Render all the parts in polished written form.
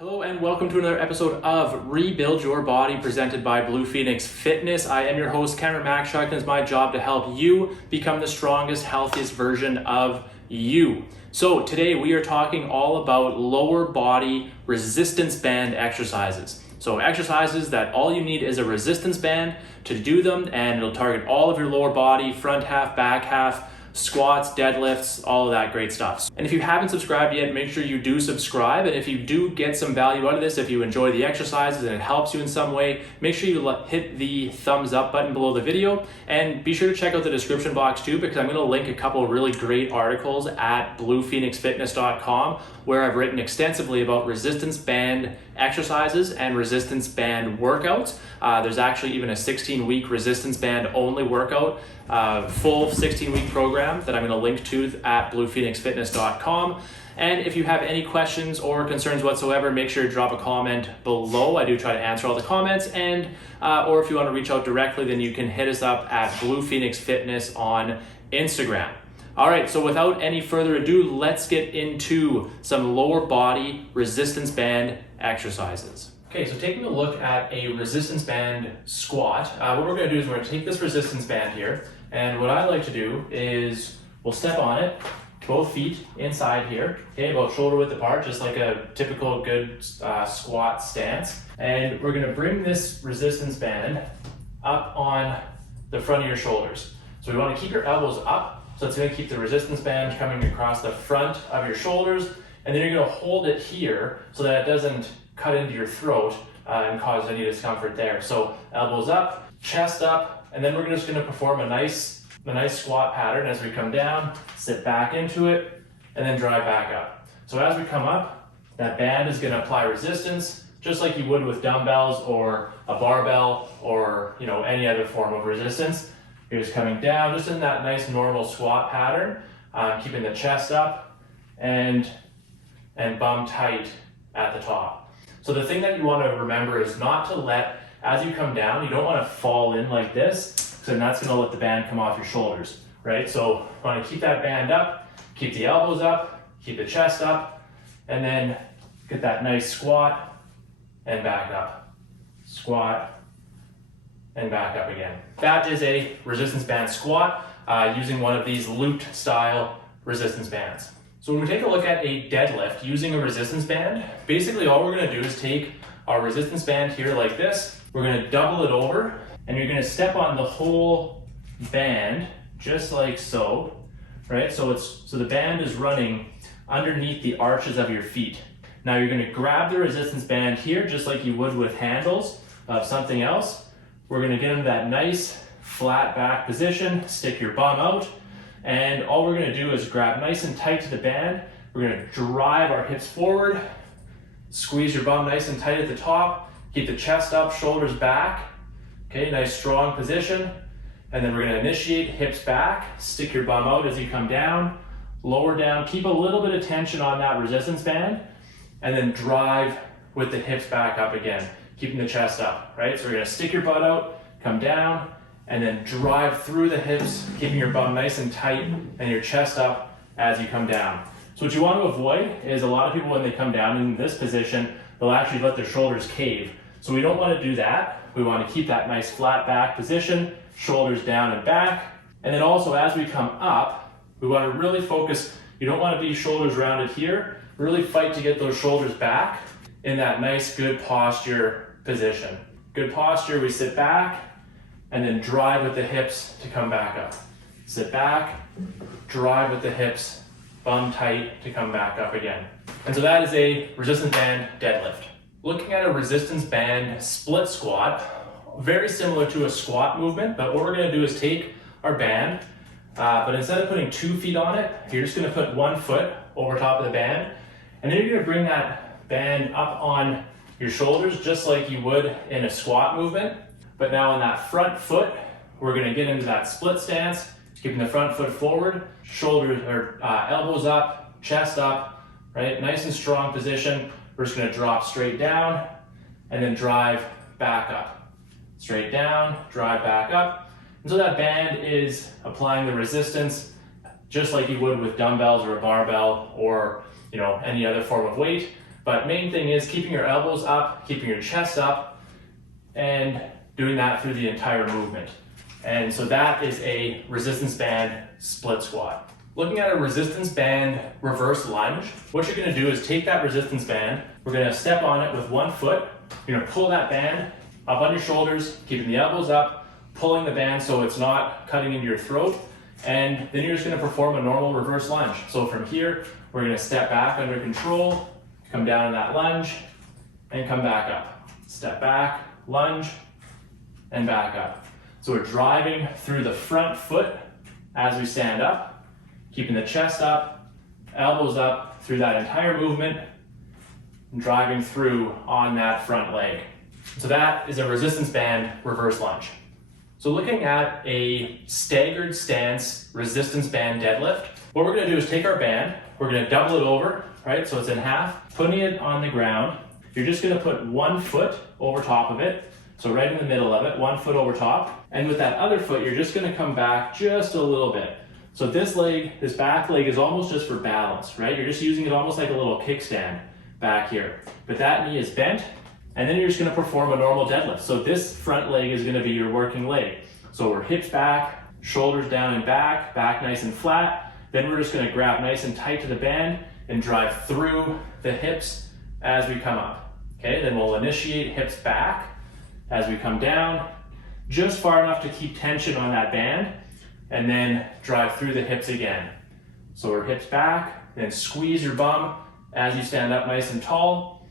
Hello and welcome to another episode of Rebuild Your Body presented by BluePhoenix Fitness. I am your host, Cameron Makshuk, and it's my job to help you become the strongest, healthiest version of you. So today we are talking all about lower body resistance band exercises. So exercises that all you need is a resistance band to do them, and it'll target all of your lower body, front half, back half, squats, deadlifts, all of that great stuff. And if you haven't subscribed yet, make sure you do subscribe. And if you do get some value out of this, if you enjoy the exercises and it helps you in some way, make sure you hit the thumbs up button below the video. And be sure to check out the description box too, because I'm going to link a couple of really great articles at BluePhoenixFitness.com where I've written extensively about resistance band exercises and resistance band workouts. There's actually even a 16-week resistance band only workout, full 16-week program that I'm going to link to at BluePhoenixFitness.com. And if you have any questions or concerns whatsoever, make sure to drop a comment below. I do try to answer all the comments, and or if you want to reach out directly, then you can hit us up at BluePhoenix Fitness on Instagram. All right, so without any further ado, let's get into some lower body resistance band exercises. Okay, so taking a look at a resistance band squat, what we're gonna do is we're gonna take this resistance band here, and what I like to do is we'll step on it, both feet inside here, okay, about shoulder width apart, just like a typical good squat stance. And we're gonna bring this resistance band up on the front of your shoulders. So we wanna keep your elbows up, so it's gonna keep the resistance band coming across the front of your shoulders, and then you're gonna hold it here so that it doesn't cut into your throat and cause any discomfort there. So elbows up, chest up, and then we're just gonna perform a nice squat pattern as we come down, sit back into it, and then drive back up. So as we come up, that band is gonna apply resistance, just like you would with dumbbells or a barbell or any other form of resistance. You're just coming down, just in that nice normal squat pattern, keeping the chest up and bum tight at the top. So the thing that you want to remember is not to let, as you come down, you don't want to fall in like this, because then that's going to let the band come off your shoulders, right? So you want to keep that band up, keep the elbows up, keep the chest up, and then get that nice squat and back up. Squat and back up again. That is a resistance band squat using one of these looped style resistance bands. So when we take a look at a deadlift using a resistance band, basically all we're gonna do is take our resistance band here like this, we're gonna double it over, and you're gonna step on the whole band just like so, right? So the band is running underneath the arches of your feet. Now you're gonna grab the resistance band here just like you would with handles of something else. We're gonna get into that nice flat back position, stick your bum out, and all we're gonna do is grab nice and tight to the band. We're gonna drive our hips forward, squeeze your bum nice and tight at the top, keep the chest up, shoulders back. Okay, nice strong position. And then we're gonna initiate hips back, stick your bum out as you come down, lower down, keep a little bit of tension on that resistance band, and then drive with the hips back up again, keeping the chest up, right? So we're gonna stick your butt out, come down, and then drive through the hips, keeping your bum nice and tight and your chest up as you come down. So what you want to avoid is a lot of people, when they come down in this position, they'll actually let their shoulders cave. So we don't want to do that. We want to keep that nice flat back position, shoulders down and back. And then also as we come up, we want to really focus. You don't want to be shoulders rounded here. Really fight to get those shoulders back in that nice, good posture position. Good posture, we sit back, and then drive with the hips to come back up. Sit back, drive with the hips, bum tight to come back up again. And so that is a resistance band deadlift. Looking at a resistance band split squat, very similar to a squat movement, but what we're gonna do is take our band, but instead of putting 2 feet on it, you're just gonna put 1 foot over top of the band, and then you're gonna bring that band up on your shoulders just like you would in a squat movement. But now on that front foot, we're gonna get into that split stance, keeping the front foot forward, shoulders or elbows up, chest up, right? Nice and strong position. We're just gonna drop straight down and then drive back up. Straight down, drive back up. And so that band is applying the resistance just like you would with dumbbells or a barbell or any other form of weight. But main thing is keeping your elbows up, keeping your chest up, and doing that through the entire movement. And so that is a resistance band split squat. Looking at a resistance band reverse lunge, what you're gonna do is take that resistance band, we're gonna step on it with one foot, you're gonna pull that band up on your shoulders, keeping the elbows up, pulling the band so it's not cutting into your throat, and then you're just gonna perform a normal reverse lunge. So from here, we're gonna step back under control, come down in that lunge, and come back up. Step back, lunge, and back up. So we're driving through the front foot as we stand up, keeping the chest up, elbows up through that entire movement, and driving through on that front leg. So that is a resistance band reverse lunge. So looking at a staggered stance resistance band deadlift, what we're gonna do is take our band, we're gonna double it over, right? So it's in half, putting it on the ground. You're just gonna put one foot over top of it. So right in the middle of it, one foot over top. And with that other foot, you're just gonna come back just a little bit. So this leg, this back leg is almost just for balance, right? You're just using it almost like a little kickstand back here. But that knee is bent, and then you're just gonna perform a normal deadlift. So this front leg is gonna be your working leg. So we're hips back, shoulders down and back nice and flat. Then we're just gonna grab nice and tight to the band and drive through the hips as we come up. Okay, then we'll initiate hips back as we come down, just far enough to keep tension on that band, and then drive through the hips again. So we're hips back, then squeeze your bum as you stand up nice and tall,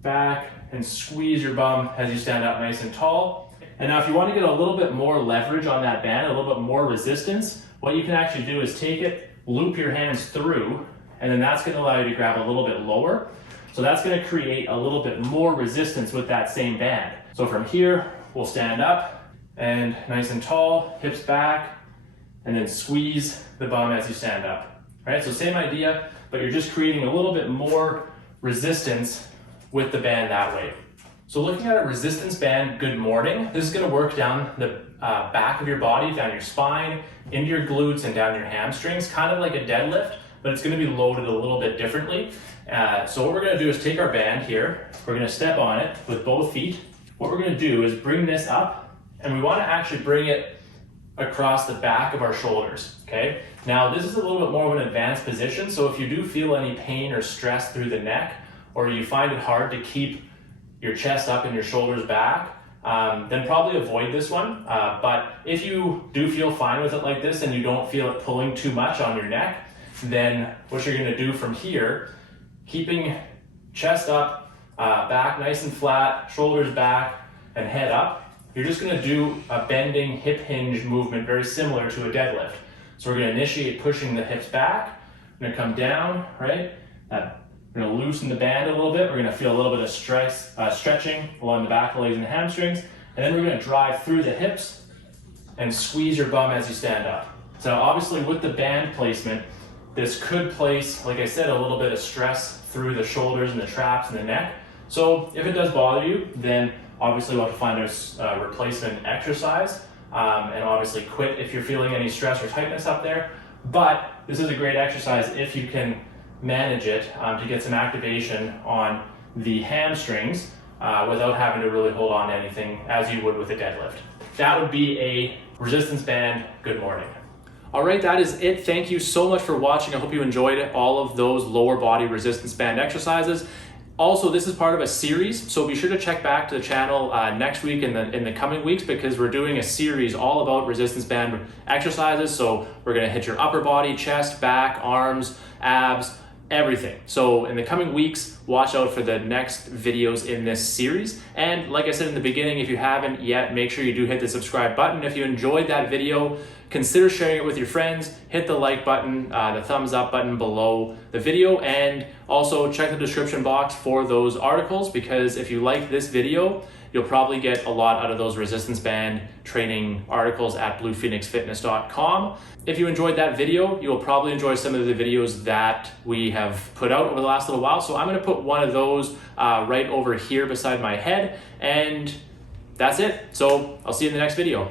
back, and squeeze your bum as you stand up nice and tall. And now if you want to get a little bit more leverage on that band, a little bit more resistance, what you can actually do is take it, loop your hands through, and then that's going to allow you to grab a little bit lower. So that's going to create a little bit more resistance with that same band. So from here, we'll stand up and nice and tall, hips back, and then squeeze the bum as you stand up. All right, so same idea, but you're just creating a little bit more resistance with the band that way. So looking at a resistance band good morning, this is going to work down the back of your body, down your spine, into your glutes, and down your hamstrings, kind of like a deadlift, but it's going to be loaded a little bit differently. So what we're going to do is take our band here, we're going to step on it with both feet. What we're going to do is bring this up, and we want to actually bring it across the back of our shoulders, okay? Now this is a little bit more of an advanced position, so if you do feel any pain or stress through the neck, or you find it hard to keep your chest up and your shoulders back, then probably avoid this one. But if you do feel fine with it like this and you don't feel it pulling too much on your neck, then what you're gonna do from here, keeping chest up, back nice and flat, shoulders back, and head up, you're just gonna do a bending hip hinge movement very similar to a deadlift. So we're gonna initiate pushing the hips back, we're gonna come down, right? We're gonna loosen the band a little bit, we're gonna feel a little bit of stretching along the back of the legs and hamstrings, and then we're gonna drive through the hips and squeeze your bum as you stand up. So obviously with the band placement, this could place, like I said, a little bit of stress through the shoulders and the traps and the neck. So if it does bother you, then obviously we'll have to find a replacement exercise, and obviously quit if you're feeling any stress or tightness up there. But this is a great exercise if you can manage it to get some activation on the hamstrings without having to really hold on to anything as you would with a deadlift. That would be a resistance band good morning. All right, that is it. Thank you so much for watching. I hope you enjoyed all of those lower body resistance band exercises. Also, this is part of a series, so be sure to check back to the channel next week in the coming weeks, because we're doing a series all about resistance band exercises. So we're gonna hit your upper body, chest, back, arms, abs, everything. So in the coming weeks, watch out for the next videos in this series. And like I said in the beginning, if you haven't yet, make sure you do hit the subscribe button. If you enjoyed that video, consider sharing it with your friends. Hit the like button, the thumbs up button below the video, and also check the description box for those articles, because if you like this video, you'll probably get a lot out of those resistance band training articles at BluePhoenixFitness.com. If you enjoyed that video, you'll probably enjoy some of the videos that we have put out over the last little while. So I'm gonna put one of those right over here beside my head, and that's it. So I'll see you in the next video.